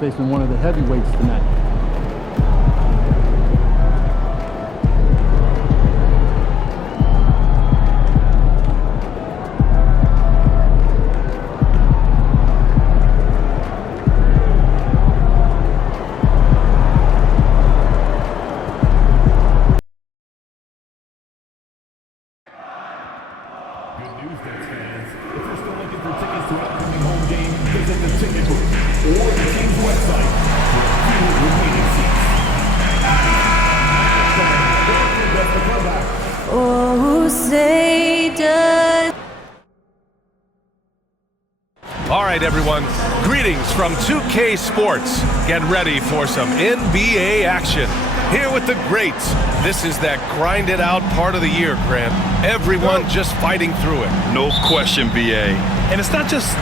Facing one of the heavyweights tonight. Good news, Nets fans. If you're still looking for tickets to an upcoming home game, visit the ticket booth or the team's website for a few remaining seats. Oh, say does. All right, everyone. Greetings from 2K Sports. Get ready for some NBA action. Here with the greats. This is that grind-it-out part of the year, Grant. Everyone just fighting through it. No question, BA. And it's not just...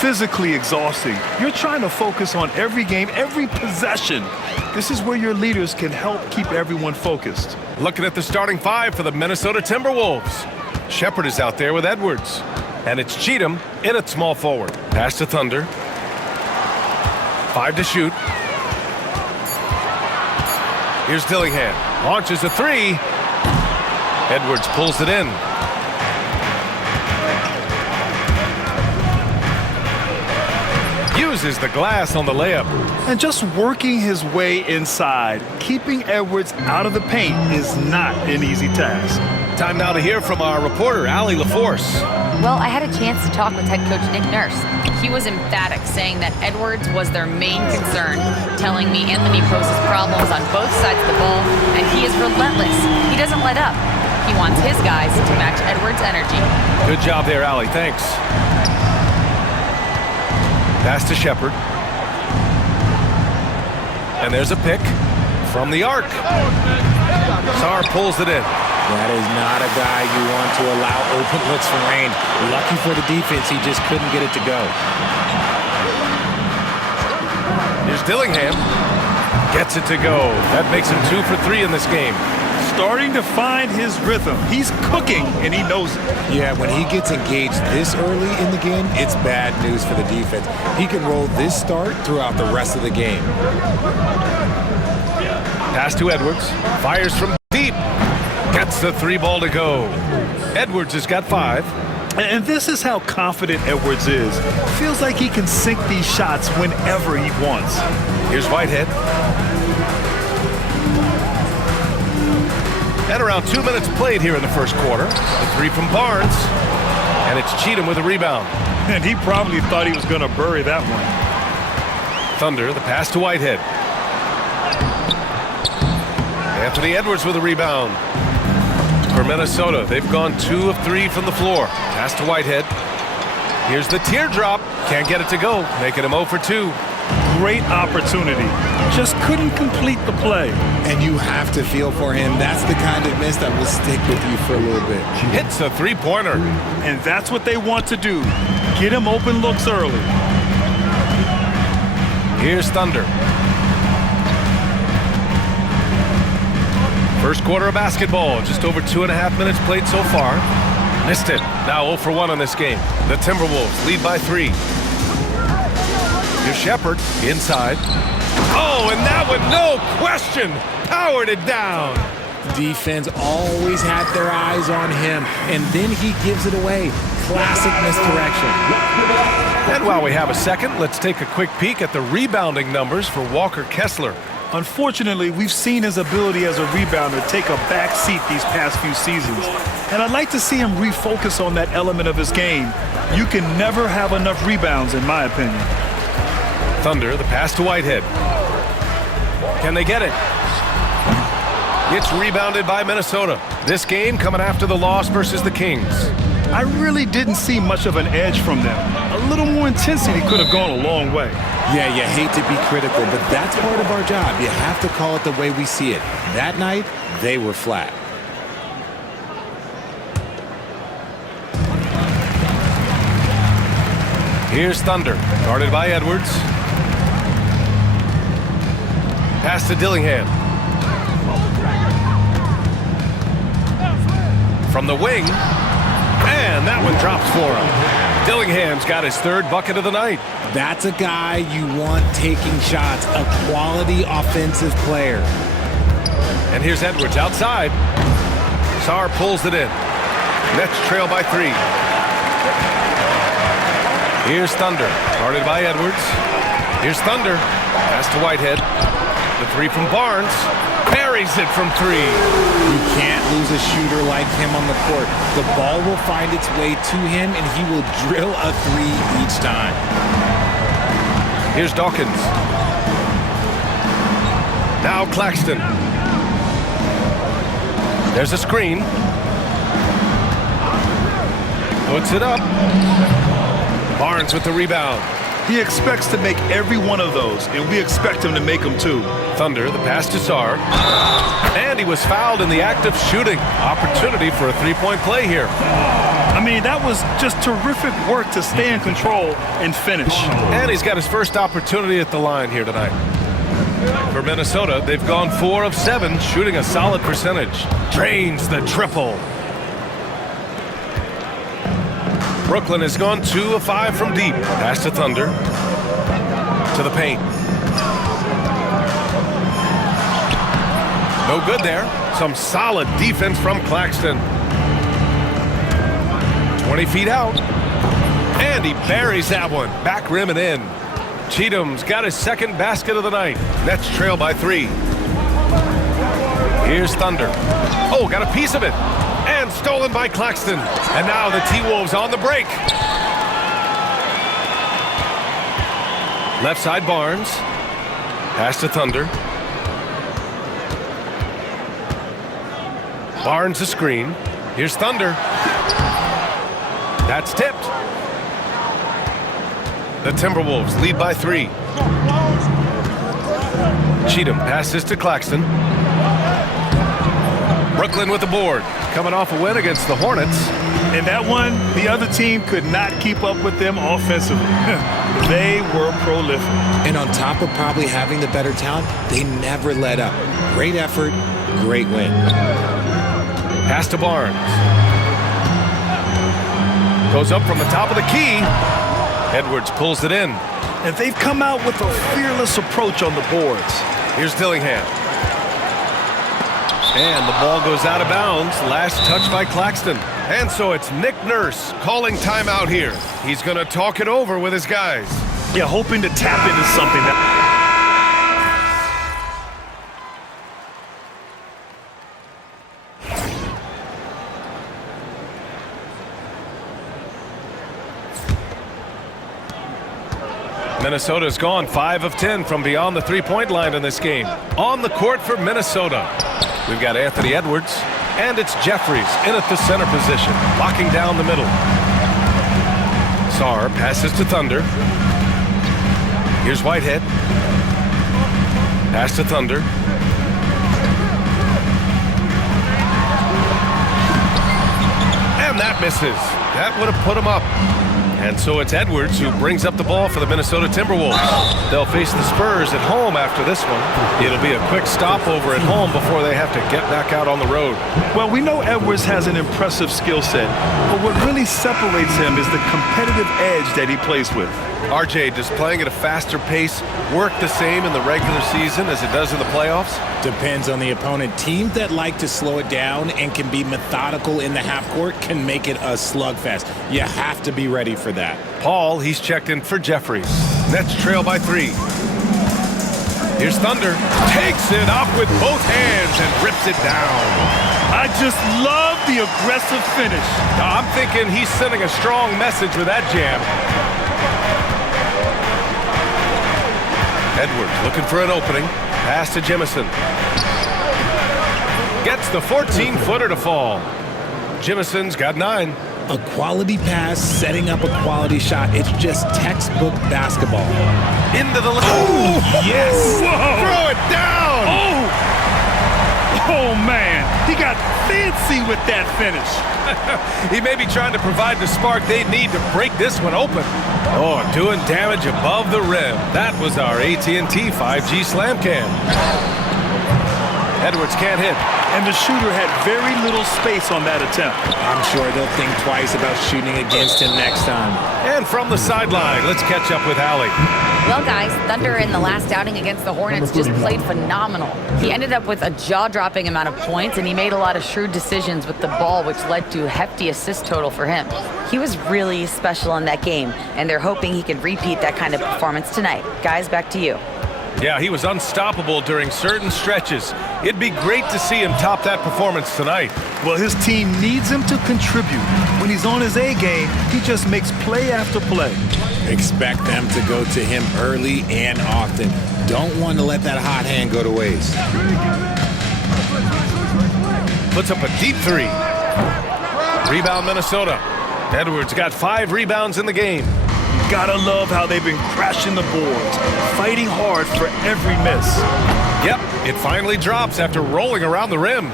physically exhausting. You're trying to focus on every game, every possession. This is where your leaders can help keep everyone focused. Looking at the starting five for the Minnesota Timberwolves. Shepherd is out there with Edwards. And it's Cheatham in at small forward. Pass to Thunder. 5 to shoot. Here's Dillingham. Launches a three. Edwards pulls it in. Uses the glass on the layup. And just working his way inside, keeping Edwards out of the paint is not an easy task. Time now to hear from our reporter, Allie LaForce. Well, I had a chance to talk with head coach Nick Nurse. He was emphatic, saying that Edwards was their main concern, telling me Anthony poses problems on both sides of the ball, and he is relentless. He doesn't let up. He wants his guys to match Edwards' energy. Good job there, Allie. Thanks. Pass to Shepherd. And there's a pick from the arc. Sarr pulls it in. That is not a guy you want to allow open looks from range. Lucky for the defense, he just couldn't get it to go. Here's Dillingham. Gets it to go. That makes him 2 for 3 in this game. Starting to find his rhythm. He's cooking, and he knows it. Yeah, when he gets engaged this early in the game, it's bad news for the defense. He can roll this start throughout the rest of the game. Pass to Edwards. Fires from deep. Gets the 3 ball to go. Edwards has got 5. And this is how confident Edwards is. Feels like he can sink these shots whenever he wants. Here's Whitehead. And around 2 minutes played here in the first quarter. The 3 from Barnes. And it's Cheatham with a rebound. And he probably thought he was going to bury that one. Thunder, the pass to Whitehead. Anthony Edwards with a rebound. For Minnesota, they've gone 2 of 3 from the floor. Pass to Whitehead. Here's the teardrop. Can't get it to go, making him 0 for 2. Great opportunity. Just couldn't complete the play. And you have to feel for him. That's the kind of miss that will stick with you for a little bit. Hits a 3-pointer. And that's what they want to do. Get him open looks early. Here's Thunder. First quarter of basketball. Just over 2.5 minutes played so far. Missed it. Now 0 for 1 in this game. The Timberwolves lead by 3. Here's Shepard inside. Oh, and that one, no question, powered it down. Defense always had their eyes on him, and then he gives it away. Classic misdirection. And while we have a second, let's take a quick peek at the rebounding numbers for Walker Kessler. Unfortunately, we've seen his ability as a rebounder take a back seat these past few seasons. And I'd like to see him refocus on that element of his game. You can never have enough rebounds, in my opinion. Thunder, the pass to Whitehead. Can they get it? It's rebounded by Minnesota. This game coming after the loss versus the Kings. I really didn't see much of an edge from them. A little more intensity could have gone a long way. Yeah, you hate to be critical, but that's part of our job. You have to call it the way we see it. That night, they were flat. Here's Thunder, guarded by Edwards. Pass to Dillingham. From the wing, and that one drops for him. Dillingham's got his third bucket of the night. That's a guy you want taking shots, a quality offensive player. And here's Edwards outside. Sarr pulls it in. Nets trail by 3. Here's Thunder, guarded by Edwards. Here's Thunder, pass to Whitehead. The 3 from Barnes, buries it from 3. You can't lose a shooter like him on the court. The ball will find its way to him, and he will drill a 3 each time. Here's Dawkins. Now Claxton. There's a screen. Puts it up. Barnes with the rebound. He expects to make every one of those, and we expect him to make them too. Thunder, the pass to Sarr. And he was fouled in the act of shooting. Opportunity for a 3-point play here. I mean, that was just terrific work to stay in control and finish. And he's got his first opportunity at the line here tonight. For Minnesota, they've gone 4 of 7, shooting a solid percentage. Drains the triple. Brooklyn has gone 2 of 5 from deep. Pass to Thunder. To the paint. No good there. Some solid defense from Claxton. 20 feet out. And he buries that one. Back rim and in. Cheatham's got his second basket of the night. Nets trail by 3. Here's Thunder. Oh, got a piece of it. And stolen by Claxton. And now the T-Wolves on the break. Left side Barnes. Pass to Thunder. Barnes the screen. Here's Thunder. That's tipped. The Timberwolves lead by 3. Cheatham passes to Claxton. Brooklyn with the board. Coming off a win against the Hornets. And that one, the other team could not keep up with them offensively. They were prolific. And on top of probably having the better talent, they never let up. Great effort, great win. Pass to Barnes. Goes up from the top of the key. Edwards pulls it in. And they've come out with a fearless approach on the boards. Here's Dillingham. And the ball goes out of bounds. Last touch by Claxton. And so it's Nick Nurse calling timeout here. He's going to talk it over with his guys. Yeah, hoping to tap into something that... Minnesota's gone 5 of 10 from beyond the 3-point line in this game. On the court for Minnesota, we've got Anthony Edwards, and it's Jeffries in at the center position, locking down the middle. Sarr passes to Thunder. Here's Whitehead. Pass to Thunder. And that misses. That would have put him up. And so it's Edwards who brings up the ball for the Minnesota Timberwolves. They'll face the Spurs at home after this one. It'll be a quick stopover at home before they have to get back out on the road. Well, we know Edwards has an impressive skill set, but what really separates him is the competitive edge that he plays with. RJ, does playing at a faster pace work the same in the regular season as it does in the playoffs? Depends on the opponent. Teams that like to slow it down and can be methodical in the half court can make it a slugfest. You have to be ready for that. Paul, he's checked in for Jeffries. Nets trail by 3. Here's Thunder. Takes it up with both hands and rips it down. I just love the aggressive finish. I'm thinking he's sending a strong message with that jam. Edwards looking for an opening. Pass to Jemison. Gets the 14-footer to fall. Jemison's got 9. A quality pass, setting up a quality shot. It's just textbook basketball. Into the... Oh, yes! Whoa! Throw it down! Oh, man. He got fancy with that finish. He may be trying to provide the spark they need to break this one open. Oh, doing damage above the rim. That was our AT&T 5G slam cam. Edwards can't hit. And the shooter had very little space on that attempt. I'm sure they'll think twice about shooting against him next time. And from the sideline, let's catch up with Allie. Well, guys, Thunder in the last outing against the Hornets just played phenomenal. He ended up with a jaw-dropping amount of points, and he made a lot of shrewd decisions with the ball, which led to a hefty assist total for him. He was really special in that game, and they're hoping he can repeat that kind of performance tonight. Guys, back to you. Yeah, he was unstoppable during certain stretches. It'd be great to see him top that performance tonight. Well, his team needs him to contribute. When he's on his A game, he just makes play after play. Expect them to go to him early and often. Don't want to let that hot hand go to waste. Puts up a deep 3. Rebound Minnesota. Edwards got 5 rebounds in the game. Gotta love how they've been crashing the boards, fighting hard for every miss. Yep, it finally drops after rolling around the rim.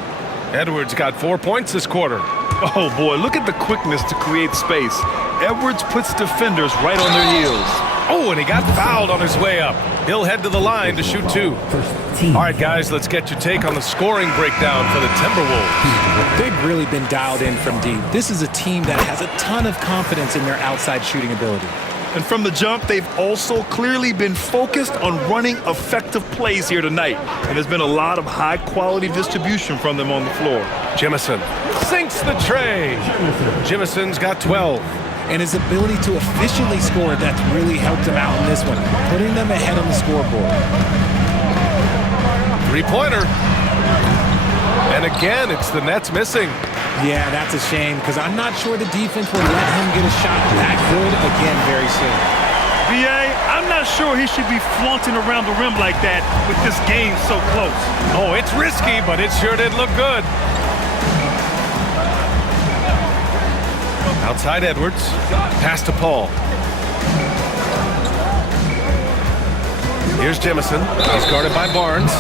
Edwards got 4 points this quarter. Oh boy, look at the quickness to create space. Edwards puts defenders right on their heels. Oh, and he got fouled on his way up. He'll head to the line to shoot 2. All right, guys, let's get your take on the scoring breakdown for the Timberwolves. They've really been dialed in from deep. This is a team that has a ton of confidence in their outside shooting ability. And from the jump, they've also clearly been focused on running effective plays here tonight. And there's been a lot of high-quality distribution from them on the floor. Jemison sinks the tray. Jemison's got 12. And his ability to efficiently score, that's really helped him out in this one, putting them ahead on the scoreboard. 3-pointer. And again, it's the Nets missing. Yeah, that's a shame, because I'm not sure the defense will let him get a shot that good again very soon. B.A., I'm not sure he should be flaunting around the rim like that with this game so close. Oh, it's risky, but it sure did look good. Outside Edwards. Pass to Paul. Here's Jemison. He's guarded by Barnes.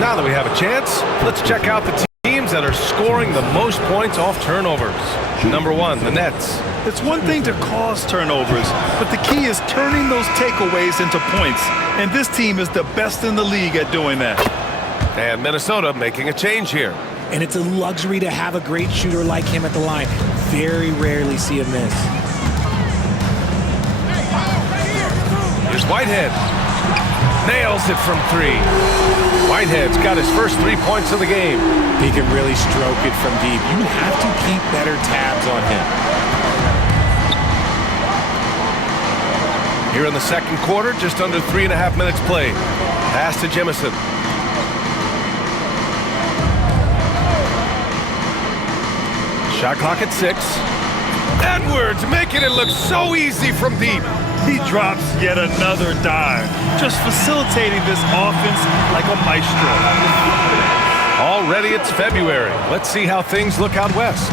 Now that we have a chance, let's check out the teams that are scoring the most points off turnovers. Number 1, the Nets. It's one thing to cause turnovers, but the key is turning those takeaways into points. And this team is the best in the league at doing that. And Minnesota making a change here. And it's a luxury to have a great shooter like him at the line. Very rarely see a miss. Here's Whitehead. Nails it from 3. Whitehead's got his first 3 points of the game. He can really stroke it from deep. You have to keep better tabs on him. Here in the second quarter, just under 3.5 minutes played. Pass to Jemison. Shot clock at 6. Edwards making it look so easy from deep. He drops yet another dive, just facilitating this offense like a maestro. Already it's February. Let's see how things look out west.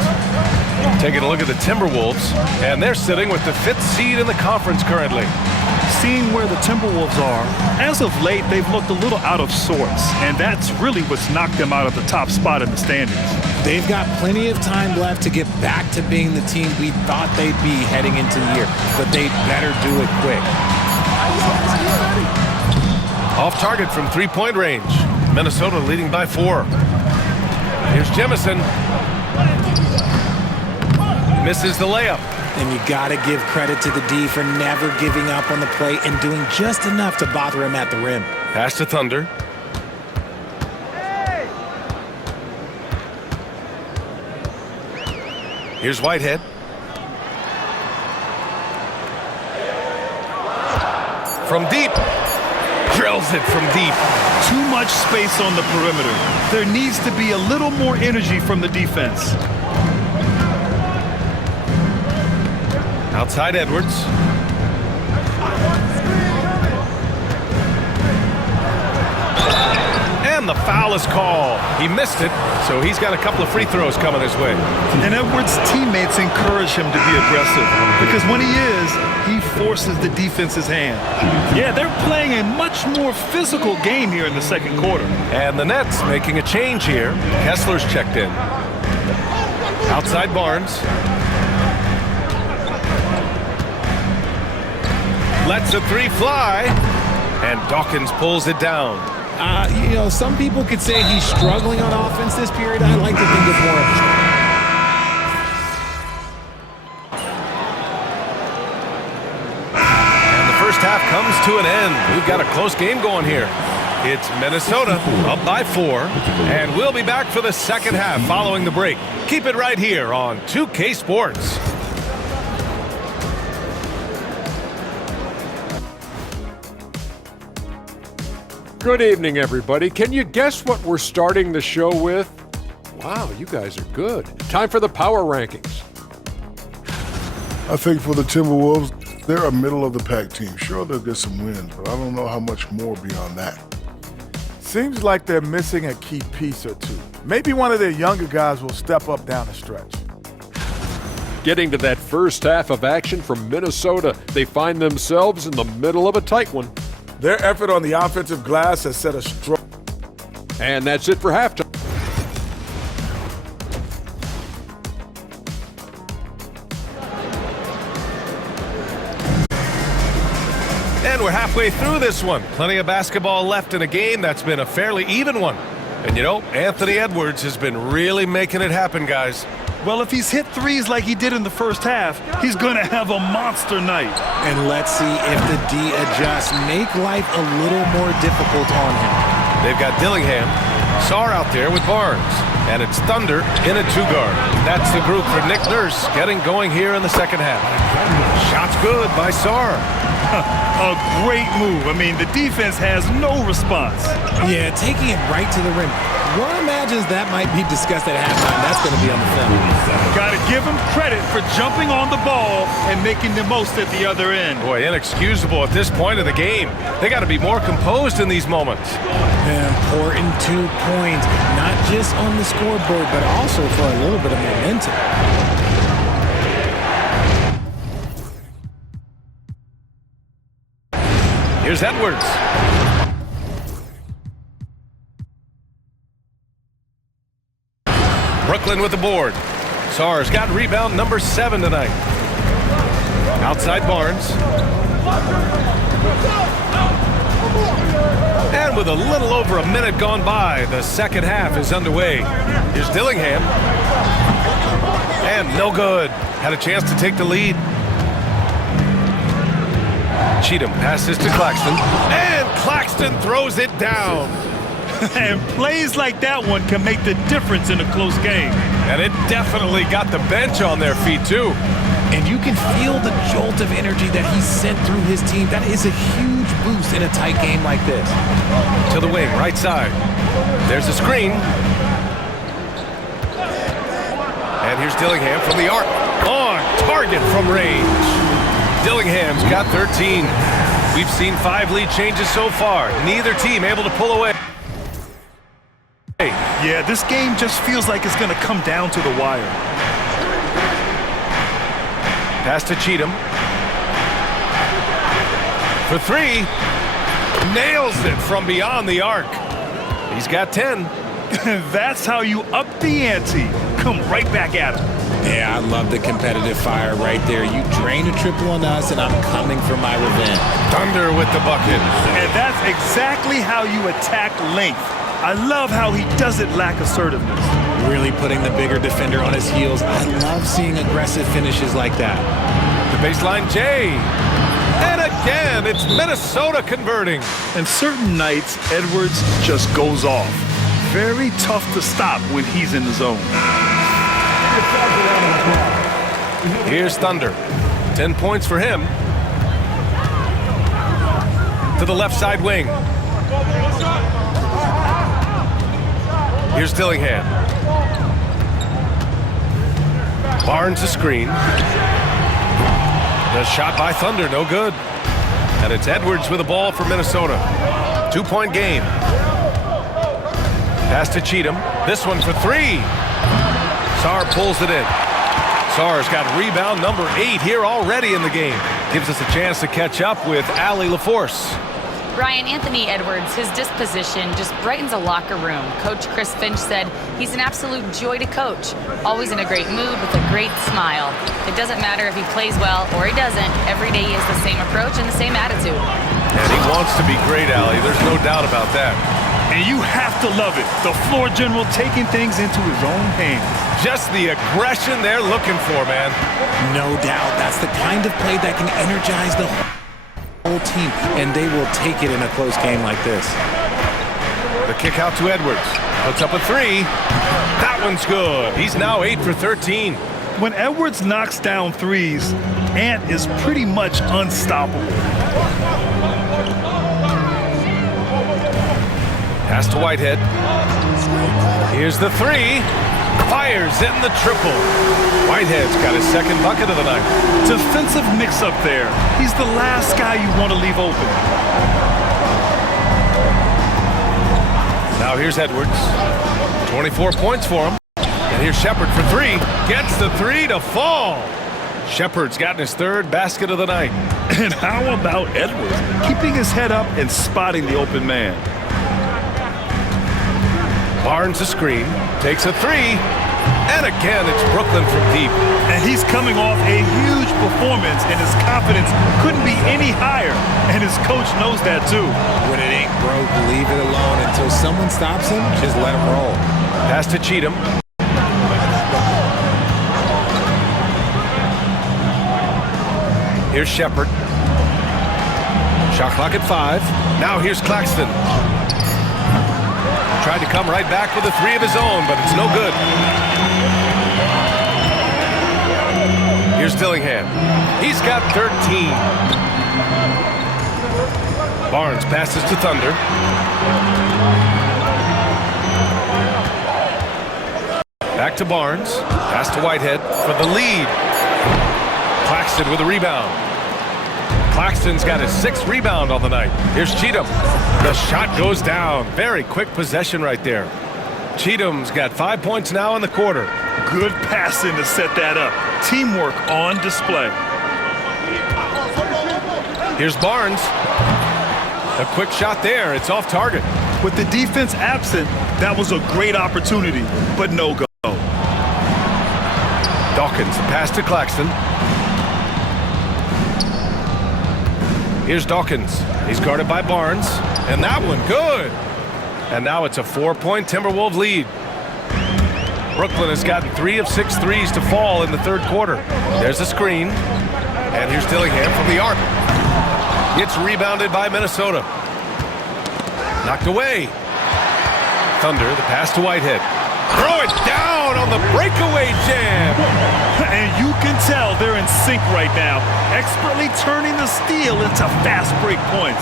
Taking a look at the Timberwolves, and they're sitting with the 5th seed in the conference currently. Seeing where the Timberwolves are, as of late, they've looked a little out of sorts, and that's really what's knocked them out of the top spot in the standings. They've got plenty of time left to get back to being the team we thought they'd be heading into the year, but they better do it quick. Off target from three-point range. Minnesota leading by 4. Here's Jemison. Misses the layup. And you got to give credit to the D for never giving up on the play and doing just enough to bother him at the rim. Pass to Thunder. Here's Whitehead. From deep. Drills it from deep. Too much space on the perimeter. There needs to be a little more energy from the defense. Outside Edwards. And the foul is called. He missed it, so he's got a couple of free throws coming his way. And Edwards' teammates encourage him to be aggressive because when he is, he forces the defense's hand. Yeah, they're playing a much more physical game here in the second quarter. And the Nets making a change here. Kessler's checked in. Outside Barnes. Lets a three fly. And Dawkins pulls it down. You know, some people could say he's struggling on offense this period. I like to think it's more of And the first half comes to an end. We've got a close game going here. It's Minnesota up by 4, and we'll be back for the second half following the break. Keep it right here on 2K Sports. Good evening, everybody. Can you guess what we're starting the show with? Wow, you guys are good. Time for the power rankings. I think for the Timberwolves, they're a middle-of-the-pack team. Sure, they'll get some wins, but I don't know how much more beyond that. Seems like they're missing a key piece or two. Maybe one of their younger guys will step up down the stretch. Getting to that first half of action from Minnesota, they find themselves in the middle of a tight one. Their effort on the offensive glass has set a strong. And that's it for halftime. And we're halfway through this one. Plenty of basketball left in a game that's been a fairly even one. And you know, Anthony Edwards has been really making it happen, guys. Well, if he's hit threes like he did in the first half, he's going to have a monster night. And let's see if the D adjusts, make life a little more difficult on him. They've got Dillingham, Sarr out there with Barnes, and it's Thunder in a 2-guard. That's the group for Nick Nurse getting going here in the second half. Shot's good by Sarr. A great move. I mean, the defense has no response. Yeah, taking it right to the rim. One imagines that might be discussed at halftime. That's going to be on the film. Got to give him credit for jumping on the ball and making the most at the other end. Boy, inexcusable at this point of the game. They got to be more composed in these moments. An important 2 points, not just on the scoreboard, but also for a little bit of momentum. Here's Edwards. Brooklyn with the board. Sarr's got rebound number 7 tonight. Outside Barnes. And with a little over a minute gone by, the second half is underway. Here's Dillingham. And no good. Had a chance to take the lead. Cheatham passes to Claxton. And Claxton throws it down. And plays like that one can make the difference in a close game. And it definitely got the bench on their feet, too. And you can feel the jolt of energy that he sent through his team. That is a huge boost in a tight game like this. To the wing, right side. There's a screen. And here's Dillingham from the arc. On target from range. Dillingham's got 13. We've seen 5 lead changes so far. Neither team able to pull away. Yeah, this game just feels like it's going to come down to the wire. Pass to Cheatham. For 3. Nails it from beyond the arc. He's got 10. That's how you up the ante. Come right back at him. Yeah, I love the competitive fire right there. You drain a triple on us, and I'm coming for my revenge. Thunder with the bucket. And that's exactly how you attack length. I love how he doesn't lack assertiveness. Really putting the bigger defender on his heels. I love seeing aggressive finishes like that. The baseline, Jay. And again, it's Minnesota converting. And certain nights, Edwards just goes off. Very tough to stop when he's in the zone. Here's Thunder. 10 points for him. To the left side wing. Here's Dillingham. Barnes a screen. The shot by Thunder, no good. And it's Edwards with the ball for Minnesota. 2-point game. Pass to Cheatham. This one for three. Sarr pulls it in. Sarr's got rebound number 8 here already in the game. Gives us a chance to catch up with Allie LaForce. Ryan, Anthony Edwards, his disposition just brightens a locker room. Coach Chris Finch said he's an absolute joy to coach. Always in a great mood with a great smile. It doesn't matter if he plays well or he doesn't. Every day he has the same approach and the same attitude. And he wants to be great, Allie. There's no doubt about that. And you have to love it. The floor general taking things into his own hands. Just the aggression they're looking for, man. No doubt. That's the kind of play that can energize the whole team, and they will take it in a close game like this. The kick out to Edwards. Puts up a three. That one's good. He's now 8 for 13. When Edwards knocks down threes, Ant is pretty much unstoppable. Pass to Whitehead. Here's the three. Fires in the triple. Whitehead's got his second bucket of the night. Defensive mix-up there. He's the last guy you want to leave open. Now here's Edwards. 24 points for him. And here's Shepard for three. Gets the three to fall. Shepard's gotten his third basket of the night. And how about Edwards? Keeping his head up and spotting the open man. Barnes a screen, takes a three, and again it's Brooklyn from deep. And he's coming off a huge performance, and his confidence couldn't be any higher, and his coach knows that too. When it ain't broke, leave it alone until someone stops him. Just let him roll. Pass to Cheatham. Here's Shepard. Shot clock at 5. Now here's Claxton. Tried to come right back with a three of his own, but it's no good. Here's Dillingham. He's got 13. Barnes passes to Thunder. Back to Barnes. Pass to Whitehead for the lead. Claxton with a rebound. Claxton's got his 6th rebound on the night. Here's Cheatham. The shot goes down. Very quick possession right there. Cheatham's got 5 points now in the quarter. Good passing to set that up. Teamwork on display. Here's Barnes. A quick shot there. It's off target. With the defense absent, that was a great opportunity, but no go. Dawkins, the pass to Claxton. Here's Dawkins. He's guarded by Barnes. And that one, good. And now it's a 4-point Timberwolves lead. Brooklyn has gotten 3 of 6 threes to fall in the third quarter. There's a screen. And here's Dillingham from the arc. It's rebounded by Minnesota. Knocked away. Thunder, the pass to Whitehead. Throw it down on the breakaway jam. And you can tell they're in sync right now, expertly turning the steal into fast break points.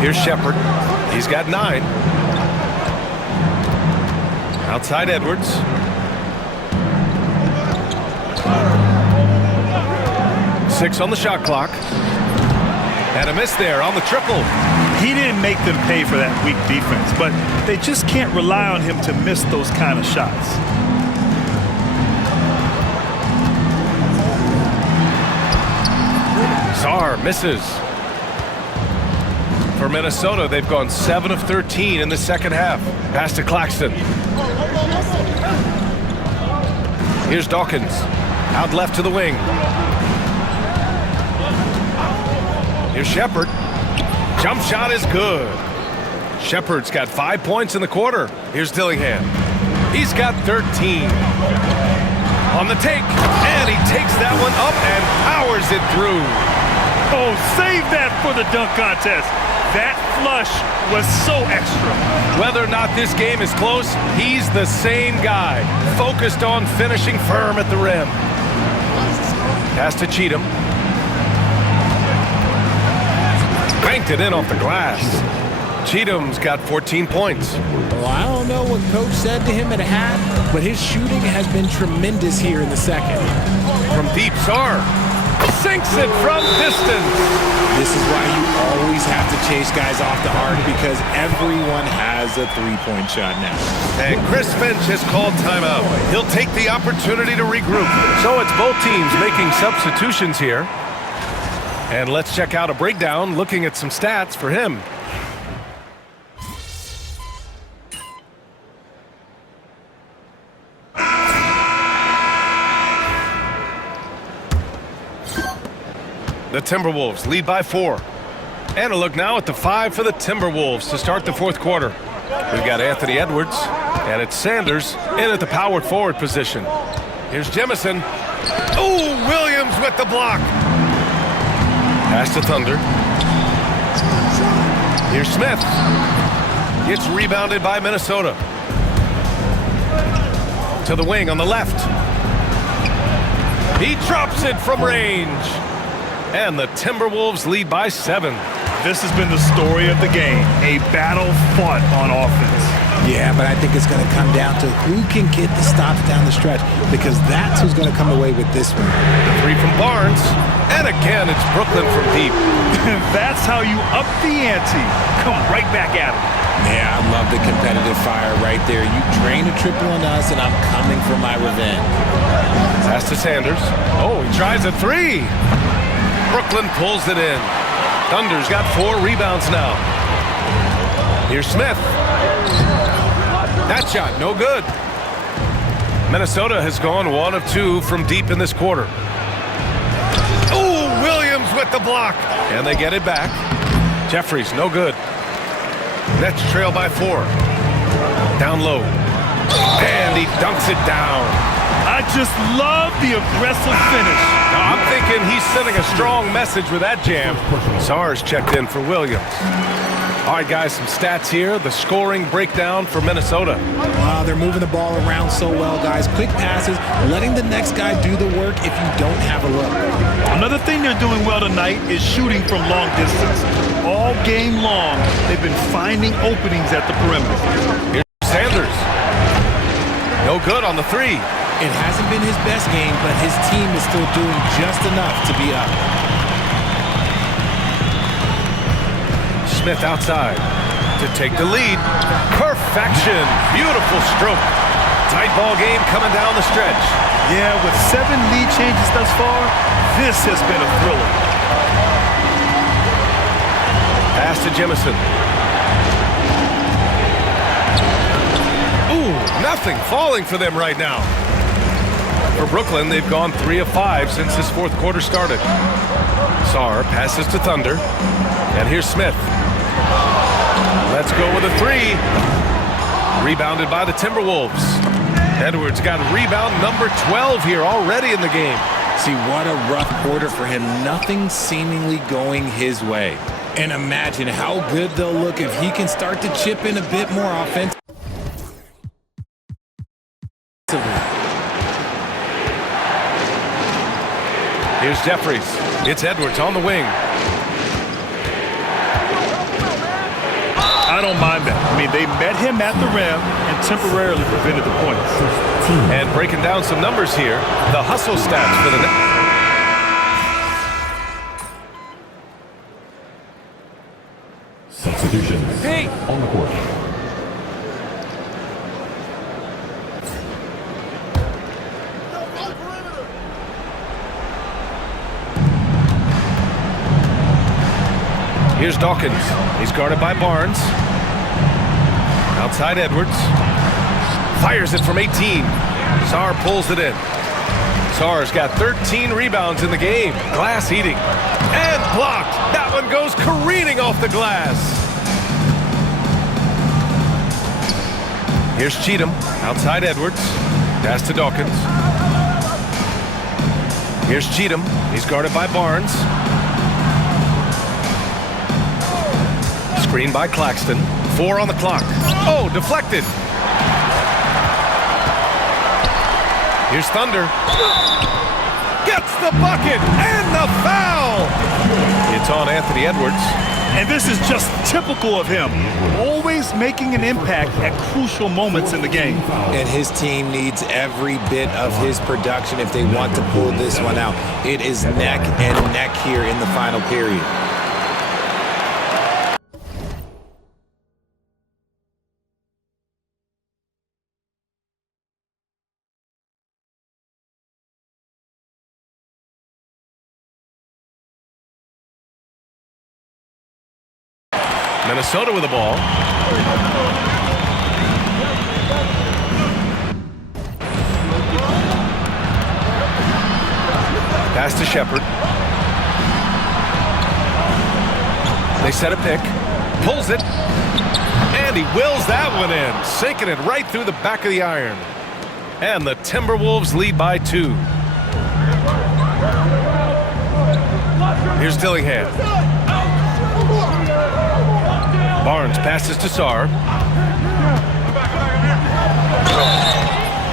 Here's Shepard. He's got 9. Outside Edwards. Six on the shot clock. And a miss there on the triple. He didn't make them pay for that weak defense, but they just can't rely on him to miss those kind of shots. Sarr misses. For Minnesota, they've gone 7 of 13 in the second half. Pass to Claxton. Here's Dawkins. Out left to the wing. Here's Shepard. Jump shot is good. Shepard's got 5 points in the quarter. Here's Dillingham. He's got 13. On the take, and he takes that one up and powers it through. Oh, save that for the dunk contest. That flush was so extra. Whether or not this game is close, he's the same guy, focused on finishing firm at the rim. Pass to Cheatham. Banked it in off the glass. Cheatham's got 14 points. Well, I don't know what coach said to him at half, but his shooting has been tremendous here in the second. From deep, Sarr sinks it from distance. This is why you always have to chase guys off the arc, because everyone has a three-point shot now. And Chris Finch has called timeout. He'll take the opportunity to regroup. So it's both teams making substitutions here. And let's check out a breakdown looking at some stats for him. The Timberwolves lead by 4. And a look now at the 5 for the Timberwolves to start the fourth quarter. We've got Anthony Edwards, and it's Sanders in at the power forward position. Here's Jemison. Ooh, Williams with the block. Pass to Thunder. Here's Smith. It's rebounded by Minnesota. To the wing on the left. He drops it from range. And the Timberwolves lead by 7. This has been the story of the game, a battle fought on offense. Yeah, but I think it's going to come down to who can get the stops down the stretch, because that's who's going to come away with this one. 3 from Barnes. And again, it's Brooklyn from deep. That's how you up the ante. Come right back at it. Yeah, I love the competitive fire right there. You drain a triple on us, and I'm coming for my revenge. Pass to Sanders. Oh, he tries a 3. Brooklyn pulls it in. Thunder's got 4 rebounds now. Here's Smith. That shot, no good. Minnesota has gone 1 of 2 from deep in this quarter. Ooh, Williams with the block. And they get it back. Jeffries, no good. Nets trail by 4. Down low. And he dunks it down. I just love the aggressive finish. Now, I'm thinking he's sending a strong message with that jam. Sarr's checked in for Williams. All right, guys, some stats here. The scoring breakdown for Minnesota. Wow, they're moving the ball around so well, guys. Quick passes, letting the next guy do the work if you don't have a look. Another thing they're doing well tonight is shooting from long distance. All game long, they've been finding openings at the perimeter. Here's Sanders. No good on the 3. It hasn't been his best game, but his team is still doing just enough to be up. Smith outside to take the lead. Perfection. Beautiful stroke. Tight ball game coming down the stretch. Yeah, with 7 lead changes thus far, this has been a thriller. Pass to Jemison. Ooh, nothing falling for them right now. For Brooklyn, they've gone 3 of 5 since this fourth quarter started. Sarr passes to Thunder. And here's Smith. Let's go with a 3. Rebounded by the Timberwolves. Edwards got rebound number 12 here already in the game. See, what a rough quarter for him. Nothing seemingly going his way. And imagine how good they'll look if he can start to chip in a bit more offensively. Here's Jeffries. It's Edwards on the wing. I don't mind that. I mean, they met him at the rim and temporarily prevented the points. And breaking down some numbers here, the hustle stats for the Substitutions on the court. Here's Dawkins. He's guarded by Barnes. Outside Edwards. Fires it from 18. Sarr pulls it in. Sarr's got 13 rebounds in the game. Glass eating. And blocked. That one goes careening off the glass. Here's Cheatham. Outside Edwards. Pass to Dawkins. Here's Cheatham. He's guarded by Barnes. Screen by Claxton. 4 on the clock. Oh, deflected. Here's Thunder. Gets the bucket and the foul. It's on Anthony Edwards. And this is just typical of him. Always making an impact at crucial moments in the game. And his team needs every bit of his production if they want to pull this one out. It is neck and neck here in the final period. Minnesota with the ball. Pass to Shepherd. They set a pick. Pulls it. And he wills that one in. Sinking it right through the back of the iron. And the Timberwolves lead by 2. Here's Dillingham. Barnes passes to Sarr.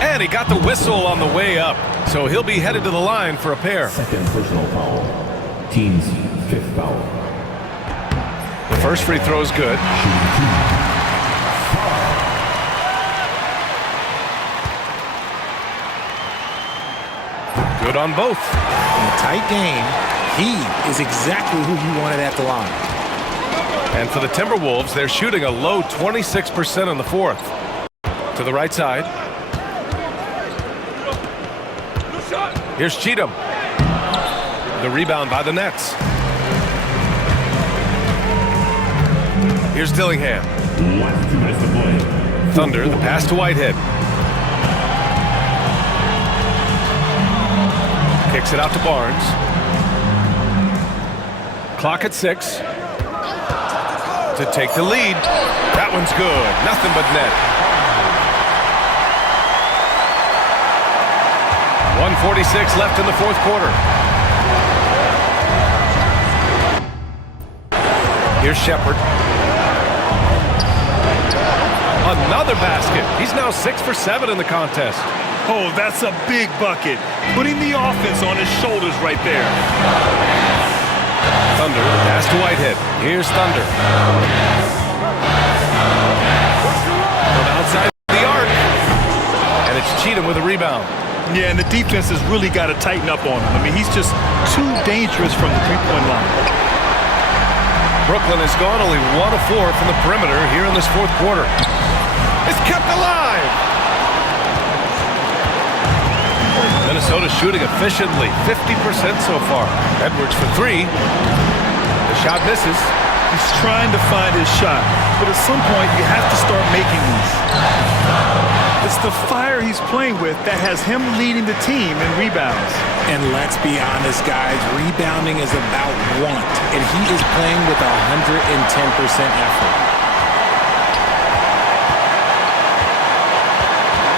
And he got the whistle on the way up. So he'll be headed to the line for a pair. Second personal foul. Team's 5th foul. The first free throw is good. Good on both. In a tight game, he is exactly who you wanted at the line. And for the Timberwolves, they're shooting a low 26% in the fourth. To the right side. Here's Cheatham. The rebound by the Nets. Here's Dillingham. Thunder, the pass to Whitehead. Kicks it out to Barnes. Clock at 6. To take the lead. That one's good. Nothing but net. 1:46 left in the fourth quarter. Here's Shepherd. Another basket. He's now 6 for 7 in the contest. Oh, that's a big bucket. Putting the offense on his shoulders right there. Thunder, pass to Whitehead. Here's Thunder. From outside the arc. And it's Cheatham with a rebound. Yeah, and the defense has really got to tighten up on him. I mean, he's just too dangerous from the three-point line. Brooklyn has gone only 1 of 4 from the perimeter here in this fourth quarter. It's kept alive. Minnesota shooting efficiently, 50% so far. Edwards for 3. The shot misses. He's trying to find his shot, but at some point you have to start making these. It's the fire he's playing with that has him leading the team in rebounds. And let's be honest, guys, rebounding is about want, and he is playing with 110% effort.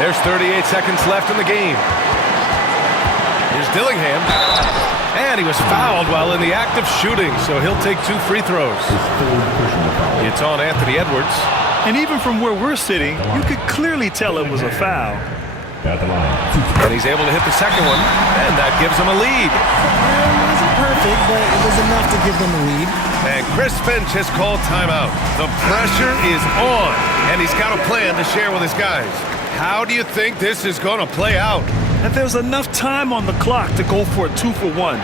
There's 38 seconds left in the game. Here's Dillingham. And he was fouled while in the act of shooting, so he'll take 2 free throws. It's on Anthony Edwards. And even from where we're sitting, you could clearly tell it was a foul. And he's able to hit the second one, and that gives him a lead. It wasn't perfect, but it was enough to give them a lead. And Chris Finch has called timeout. The pressure is on, and he's got a plan to share with his guys. How do you think this is going to play out? And there's enough time on the clock to go for a 2-for-1.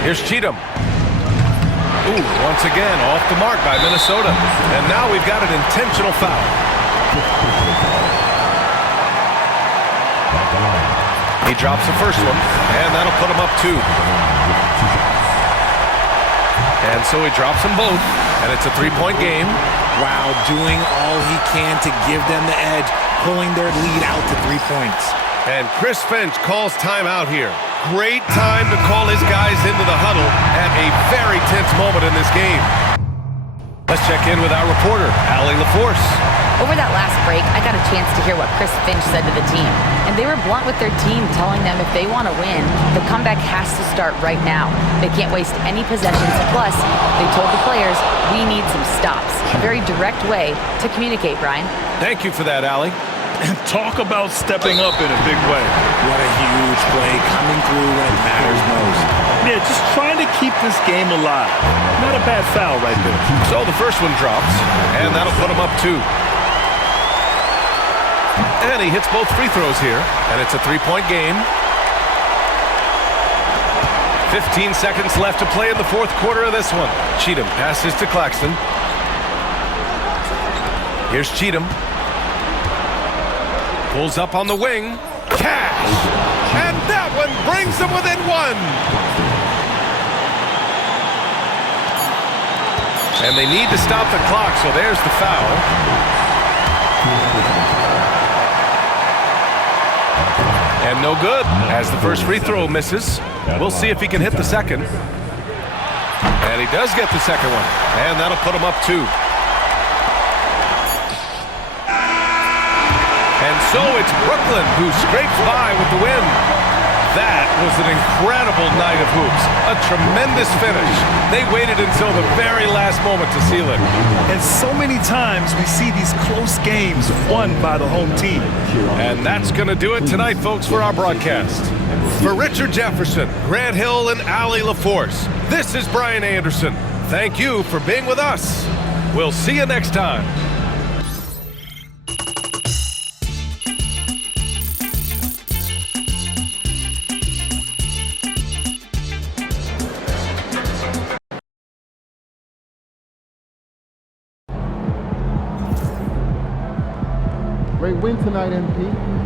Here's Cheatham. Ooh, once again, off the mark by Minnesota. And now we've got an intentional foul. He drops the first one, and that'll put him up 2. And so he drops them both, and it's a three-point game. Wow, doing all he can to give them the edge, pulling their lead out to 3 points. And Chris Finch calls timeout here. Great time to call his guys into the huddle at a very tense moment in this game. Let's check in with our reporter, Allie LaForce. Over that last break, I got a chance to hear what Chris Finch said to the team. And they were blunt with their team, telling them if they want to win, the comeback has to start right now. They can't waste any possessions. Plus, they told the players, we need some stops. A very direct way to communicate, Brian. Thank you for that, Allie. And talk about stepping up in a big way. What a huge play coming through when it matters most. Yeah, just trying to keep this game alive. Not a bad foul right there. So the first one drops, and that'll put him up 2. And he hits both free throws here, and it's a three-point game. 15 seconds left to play in the fourth quarter of this one. Cheatham passes to Claxton. Here's Cheatham. Pulls up on the wing. Cash! And that one brings them within 1. And they need to stop the clock, so there's the foul. And no good, as the first free throw misses. We'll see if he can hit the second. And he does get the second one. And that'll put him up 2. And so it's Brooklyn who scrapes by with the win. That was an incredible night of hoops. A tremendous finish. They waited until the very last moment to seal it. And so many times we see these close games won by the home team. And that's going to do it tonight, folks, for our broadcast. For Richard Jefferson, Grant Hill, and Allie LaForce, this is Brian Anderson. Thank you for being with us. We'll see you next time. Great win tonight, MP.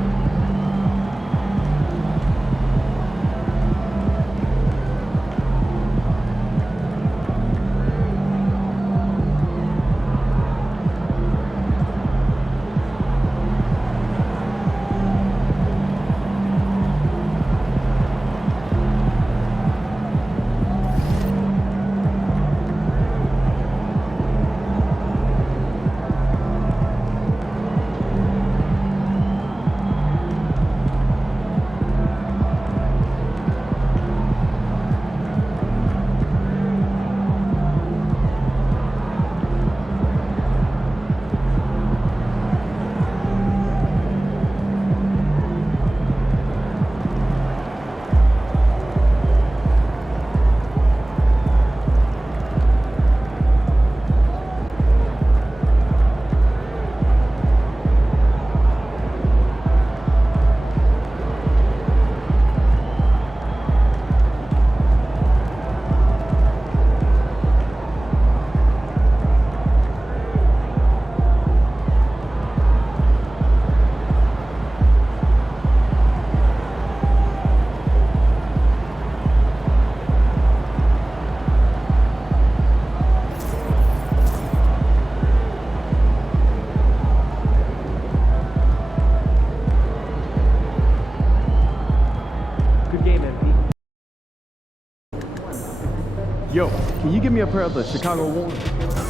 Yo, can you give me a pair of the Chicago ones?